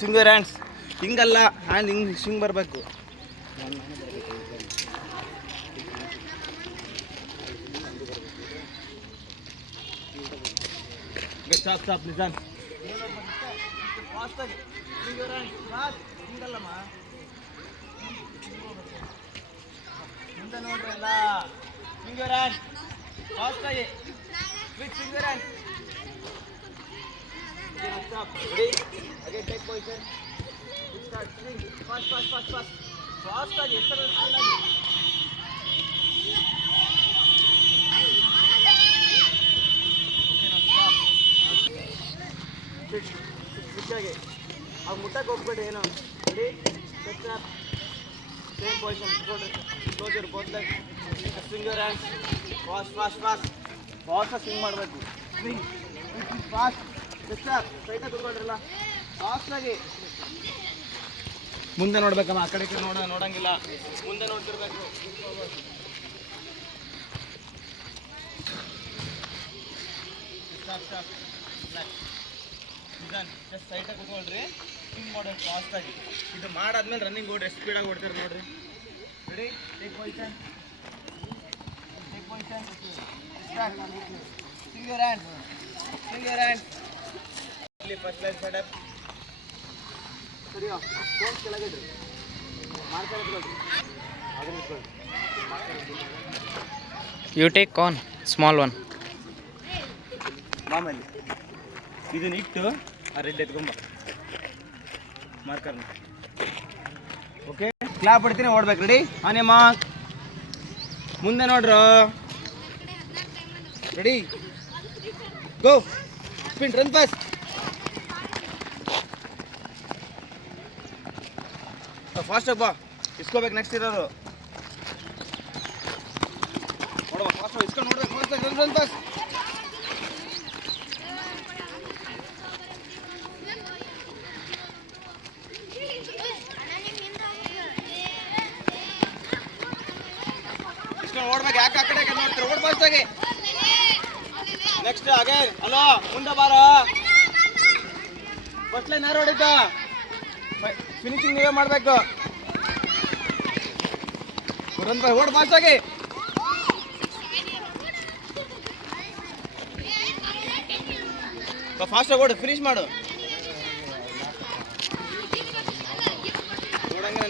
Singer hands ಹಿಂಗಲ್ಲ, hand ಹಿಂಗೆ ಹಿಂಗೆ ಬರಬೇಕು. ಸ್ಟಾಪ್ ಸ್ಟಾಪ್ ನಿಧಾನ. ಫಾಸ್ಟಾಗಿ ಸಿಂಗರ್ ಹ್ಯಾಂಡ್ಸ್ ಹಿಂಗಲ್ಲಮ್ಮ, ಮುಂದೆ ನೋಡ್ರಿ ಎಲ್ಲ. ಸಿಂಗರ್ ಹ್ಯಾಂಡ್ ಫಾಸ್ಟಾಗಿ with singer hand. Stop. Ready? Again take position. Start swing. Fast, fast, fast, fast. Fast ಆಗಿ ಎಷ್ಟರ ಸ್ಪೀಡ್ ಆಗಿ. ಸ್ವಿಚ್ ಆಗಿ ಅವಾಗ ಮುಟ್ಟಕ್ಕೆ ಹೋಗ್ಬೇಡಿ ಏನು. ರೆಡಿ? ಸ್ಟಾಪ್. ಸೇಮ್ ಪೊಸಿಷನ್ ಇಟ್ಕೊಳ್ರಿ. Close your both leg. Swing your hands. Fast fast fast ಫಾಸ್ಟಾಗಿ ಸ್ವಿಂಗ್ ಮಾಡಬೇಕು. Swing fast. ಸ್ಟ್ರೈಟಾಗಿ ಕೂತ್ಕೊಳ್ರಲ್ಲ, ಫಾಸ್ಟಾಗಿ. ಮುಂದೆ ನೋಡ್ಬೇಕಮ್ಮ, ಆ ಕಡೆ ನೋಡಂಗಿಲ್ಲ, ಮುಂದೆ ನೋಡ್ತಿರ್ಬೇಕು. ಜಸ್ಟ್ ಸ್ಟ್ರೈಟಾಗಿ ಕೂತ್ಕೊಳ್ರಿ, ಸ್ವಿಂಗ್ ಮಾಡೋದು ಫಾಸ್ಟಾಗಿ. ಇದು ಮಾಡಾದ್ಮೇಲೆ ರನ್ನಿಂಗ್ ಓಡ್ರಿ, ಎಷ್ಟು ಸ್ಪೀಡಾಗಿ ಓಡ್ತೀರಿ ನೋಡ್ರಿ. Ready? Take position. Take position. Swing your hands. Swing your hands. First line set up. ಸರಿಯೋ ಫೋನ್ ಕೆಳಗಿಡ್ರಿ, ಮಾರ್ಕರ್ ಇಟ್ಕೊಳ್ರಿ, ಅದನ್ನ ಇಟ್ಕೊಳ್ರಿ. You take cone small one. ಮಾಮಲ್ಲಿ ಇದನ್ನ ಇಟ್ಟು ಆ ರೆಡ್ ಎತ್ಕೊಂಬ ಮಾರ್ಕರ್ನ. ಓಕೆ, ಕ್ಲಾಪ್ ಹೊಡಿತೀನಿ, ಓಡ್ಬೇಕು. ರೆಡಿ? On your mark. ಮುಂದೆ ನೋಡ್ರು. Ready? Go. Spin, run fast. ಫಾಸ್ಟಾಗಿ ಬಾ, ಇಸ್ಕೋಬೇಕು ನೆಕ್ಸ್ಟ್ ಇರೋರು. ನೋಡುವ ಫಾಸ್ಟಾಗಿ ಇಸ್ಕೊಂಡು ನೋಡ್ಬೇಕು. ಫಾಸ್ಟಾಗಿ ರನ್ ರನ್ ಫಾಸ್ಟ್. ಇಸ್ಕೊಂಡು ಓಡ್ಬೇಕು, ಯಾಕೆ ಆ ಕಡೆ ನೋಡ್ತೀರ? ಓಡ್ ಫಾಸ್ಟಾಗಿ. Next again. ಹಲೋ, ಮುಂದೆ ಬಾರೋ. ಫಸ್ಟ್ ಲೈನ್ ಯಾರು ಹೊಡಿತ? ಫಿನಿಶಿಂಗ್ ನೀವೇ ಮಾಡಬೇಕು. ರನ್ ಬೈ, ಓಡ್ ಫಾಸ್ಟಾಗಿ. ಫಾಸ್ಟಾಗಿ ಓಡು, ಫಿನಿಶ್ ಮಾಡು. ನೋಡಂಗೆ